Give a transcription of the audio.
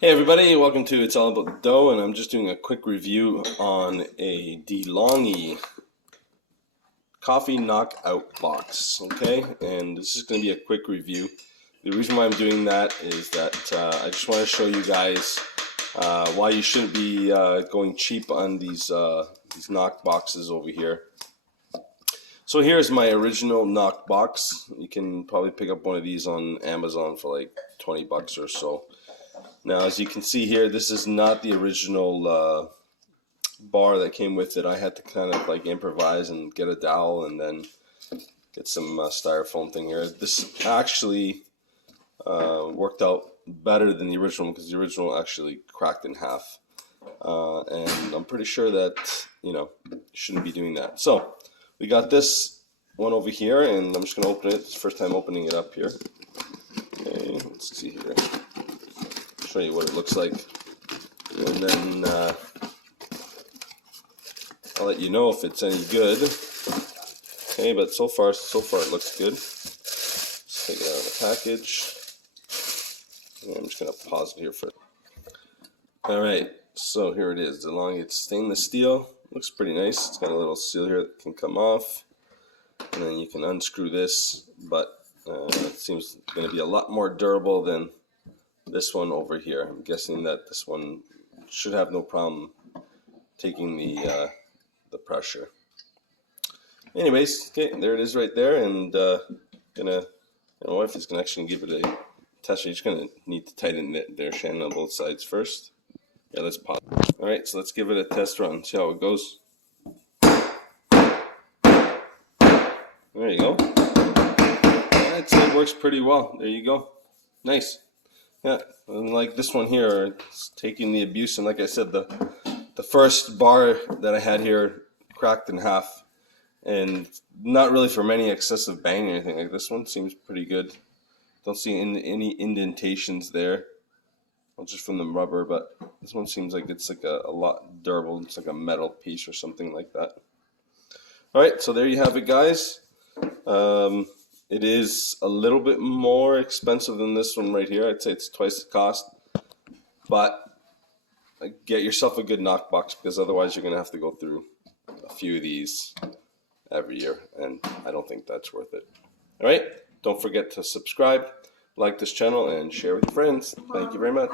Hey everybody, welcome to It's All About the Dough, and I'm just doing a quick review on a DeLonghi Coffee Knock-out box, okay? And this is going to be a quick review. The reason why I'm doing that is that I just want to show you guys why you shouldn't be going cheap on these knock boxes over here. So here's my original knock box. You can probably pick up one of these on Amazon for like 20 bucks or so. Now, as you can see here, this is not the original bar that came with it. I had to kind of like improvise and get a dowel and then get some styrofoam thing here. This actually worked out better than the original because the original actually cracked in half. And I'm pretty sure that, you shouldn't be doing that. So we got this one over here, and I'm just going to open it. It's the first time opening it up here. Okay, let's see here. Show you what it looks like, and then I'll let you know if it's any good. Okay, but so far it looks good. Let's take it out of the package. And I'm just gonna pause it here for. All right, so here it is. DeLonghi, it's stainless steel. Looks pretty nice. It's got a little seal here that can come off, and then you can unscrew this. But it seems going to be a lot more durable than this one over here. I'm guessing that this one should have no problem taking the pressure. Anyways, okay, there it is right there, and my wife is gonna actually give it a test. You're just gonna need to tighten it there, Shannon, on both sides first. Yeah, let's pause. All right, so let's give it a test run. See how it goes. There you go. I'd say it works pretty well. There you go. Nice. Yeah, and like this one here, it's taking the abuse, and like I said, the first bar that I had here cracked in half, and not really from any excessive bang or anything. Like this one seems pretty good. Don't see any indentations there, well, just from the rubber, but this one seems like it's like a lot durable. It's like a metal piece or something like that. All right, so there you have it, guys. It is a little bit more expensive than this one right here. I'd say it's twice the cost, but get yourself a good knock box, because otherwise you're going to have to go through a few of these every year, and I don't think that's worth it. All right, don't forget to subscribe, like this channel, and share with your friends. Thank you very much.